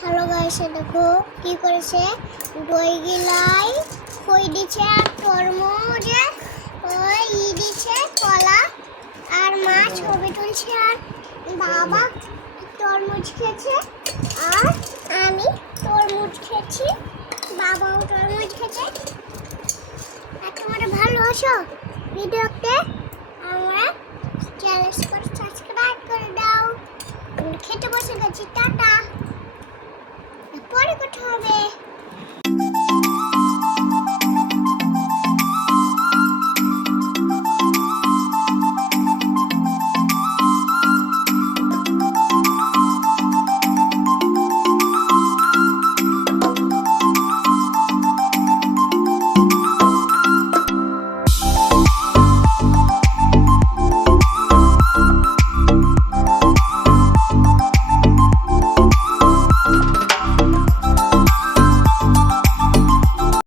Hello guys, দেখো কি করেছে। দই গিলাই খই দিছে আর তরমুজে ওই দিছে কলা আর মা ছবি তুলছে আর বাবা তরমুজ খেয়েছে আর আমি তরমুজ খেয়েছি, বাবাও তরমুজ খেয়েছে। আর তোমরা ভালো আছো? ভিডিওতে আমরা চ্যানেল সাবস্ক্রাইব করে দাও। খেতে বসে গেছি।